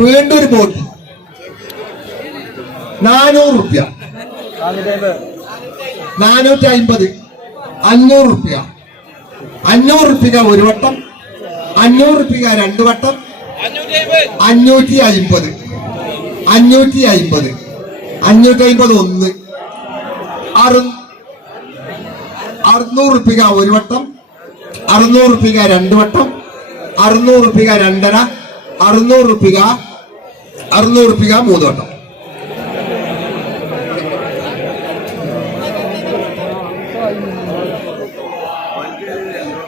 വീണ്ടും ഒരു ബോട്ട്. നാനൂറ് റുപ്യ നാനൂറ്റി അമ്പത് അഞ്ഞൂറ് റുപ്യ അഞ്ഞൂറ് റുപ്യ ഒരു വട്ടം. അഞ്ഞൂറ് റുപ്യ രണ്ട് വട്ടം. അഞ്ഞൂറ്റി അമ്പത് അഞ്ഞൂറ്റി അമ്പത് അഞ്ഞൂറ്റി അമ്പത് ഒന്ന്. അറു അറുന്നൂറ് റുപ്യ ഒരു വട്ടം. അറുന്നൂറ് റുപ്യ രണ്ട് വട്ടം. അറുന്നൂറ് റുപ്യ രണ്ടര. അറുന്നൂറ് റുപ്യ അറുന്നൂറ് റുപ്യ മൂന്ന് വട്ടം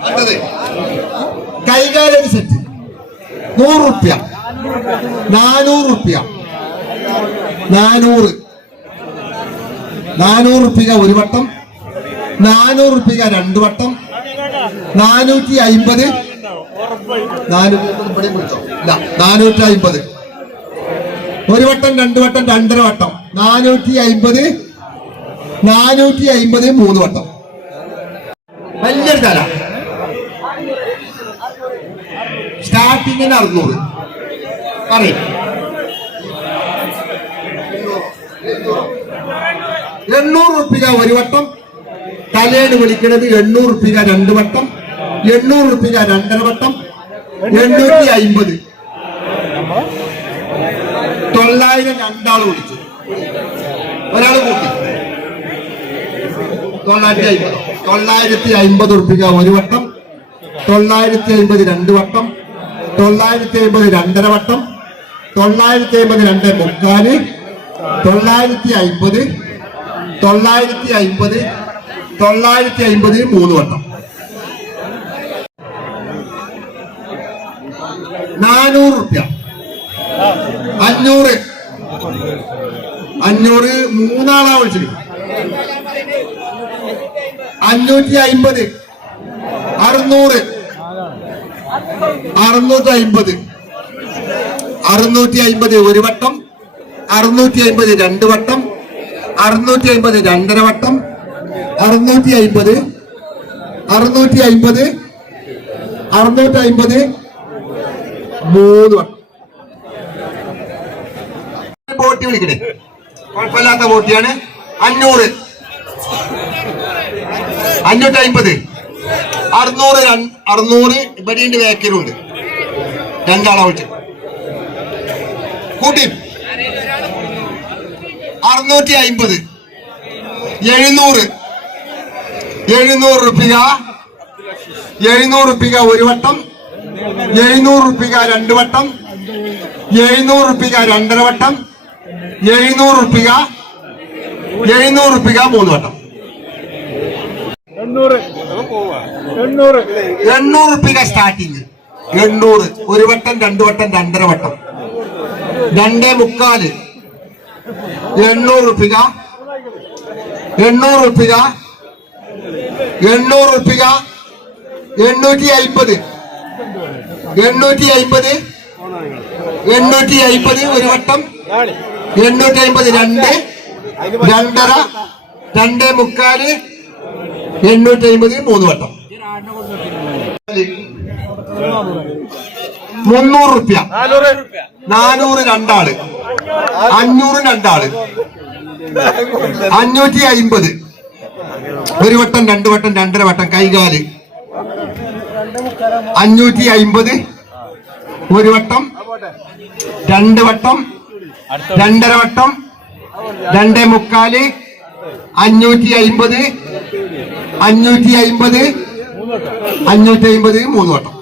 അടുത്തത് സെറ്റ് നൂറ് റുപ്യ നാനൂറ് റുപ്യ നാനൂറ്. നാനൂറ് റുപ്യ ഒരു വട്ടം. നാനൂറ് റുപ്യ രണ്ട് വട്ടം. നാനൂറ്റി അയിമ്പത്. നാനൂറ്റി അയിമ്പത് ഒരു വട്ടം രണ്ടു വട്ടം രണ്ടര വട്ടം. നാനൂറ്റി അയിമ്പത് നാനൂറ്റി അയിമ്പത് മൂന്ന് വട്ടം. വലിയൊരു തല. സ്റ്റാർട്ടിങ്ങിന് അറുന്നൂറ്. അറിയാം എണ്ണൂറ് റുപ്യ ഒരു വട്ടം. തലേന്ന് വിളിക്കുന്നത് എണ്ണൂറ് റുപ്യ രണ്ട് വട്ടം. എണ്ണൂറ് റുപ്യ രണ്ടര വട്ടം. എണ്ണൂറ്റി അയിമ്പത് തൊള്ളായിരം രണ്ടാൾ വിളിച്ചു ഒരാൾ കൂട്ടി. തൊള്ളായിരത്തി അമ്പത് തൊള്ളായിരത്തി അമ്പത് ഉറുപ്പിക ഒരു വട്ടം. തൊള്ളായിരത്തി അമ്പത് രണ്ട് വട്ടം. തൊള്ളായിരത്തി അമ്പത് രണ്ടര വട്ടം. തൊള്ളായിരത്തി അമ്പത് രണ്ട് മുക്കാൽ. തൊള്ളായിരത്തി അമ്പത് തൊള്ളായിരത്തി അമ്പത് തൊള്ളായിരത്തി അമ്പത് മൂന്ന് വട്ടം. നാനൂറ് റുപ്യ. അഞ്ഞൂറ്. അഞ്ഞൂറ് മൂന്നാളാ വിളിച്ചത്. അഞ്ഞൂറ്റി അയിമ്പത്. അറുന്നൂറ്. അറുന്നൂറ്റി അയിമ്പത്. അറുന്നൂറ്റി അയിമ്പത് ഒരു വട്ടം. അറുന്നൂറ്റി അയിമ്പത് രണ്ട് വട്ടം. അറുന്നൂറ്റി അയിമ്പത് രണ്ടര വട്ടം. അറുന്നൂറ്റി അയിമ്പത്. അറുന്നൂറ്റി അയിമ്പത്. അറുന്നൂറ്റി അയിമ്പത്. മൂന്ന് ബോട്ടി വിളിക്കണേ. കുഴപ്പമില്ലാത്ത ബോട്ടിയാണ് അഞ്ഞൂറ്. അഞ്ഞൂറ്റി അമ്പത് അറുന്നൂറ് അറുന്നൂറ് ഇവിടെയുണ്ട് വേക്കലുണ്ട് രണ്ടാളെ വോട്ട് കൂട്ടി. അറുന്നൂറ്റി അമ്പത് എഴുന്നൂറ്. എഴുന്നൂറ് റുപ്യ എഴുന്നൂറ് റുപ്യ ഒരു വട്ടം. എഴുന്നൂറ് റുപ്യ രണ്ടു വട്ടം. എഴുന്നൂറ് റുപ്യ രണ്ടര വട്ടം. എഴുന്നൂറ് റുപ്യ എഴുന്നൂറ് റുപ്യ മൂന്ന് വട്ടം. എണ്ണൂറ്. റുപ്യ സ്റ്റാർട്ടിങ് എണ്ണൂറ്. ഒരു വട്ടം രണ്ടു വട്ടം രണ്ടര വട്ടം. രണ്ടേ മുക്കാൽ. എണ്ണൂറ് റുപ്യ എണ്ണൂറ് റുപ്യ എണ്ണൂറ് റുപ്യ എണ്ണൂറ്റി അയിമ്പത് എണ്ണൂറ്റി അയിമ്പത് എണ്ണൂറ്റി അയിമ്പത് ഒരു വട്ടം. എണ്ണൂറ്റി അയിമ്പത് രണ്ട്. രണ്ടര. രണ്ട് മുക്കാൽ. എണ്ണൂറ്റി അയിമ്പത് മൂന്ന് വട്ടം. മുന്നൂറ് റുപ്യ. നാനൂറ് രണ്ടാൾ. അഞ്ഞൂറ് രണ്ടാൾ. അഞ്ഞൂറ്റി അയിമ്പത് ഒരു വട്ടം രണ്ടു വട്ടം രണ്ടര വട്ടം കൈകാൽ. അഞ്ഞൂറ്റി അയിമ്പത് ഒരു വട്ടം രണ്ട് വട്ടം രണ്ടര വട്ടം രണ്ടേ മുക്കാൽ അഞ്ഞൂറ്റി അയിമ്പത് അഞ്ഞൂറ്റി അയിമ്പത് അഞ്ഞൂറ്റി അയിമ്പത് മൂന്ന് വട്ടം.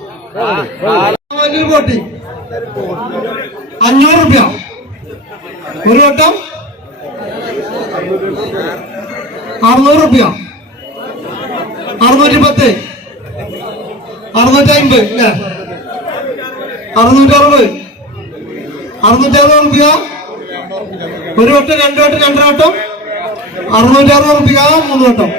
അഞ്ഞൂറ് റുപ്യ. ഒരു വട്ടം അറുന്നൂറ് റുപ്യ. അറുന്നൂറ്റി പത്ത് അറുന്നൂറ്റി അമ്പത് അല്ലേ അറുന്നൂറ്ററുപത് റുപ്യ ഒരു വട്ടം രണ്ടു വട്ടം രണ്ടര വട്ടം? അറുന്നൂറ്റി അറുപത് റുപ്യ മൂന്ന് വട്ടം.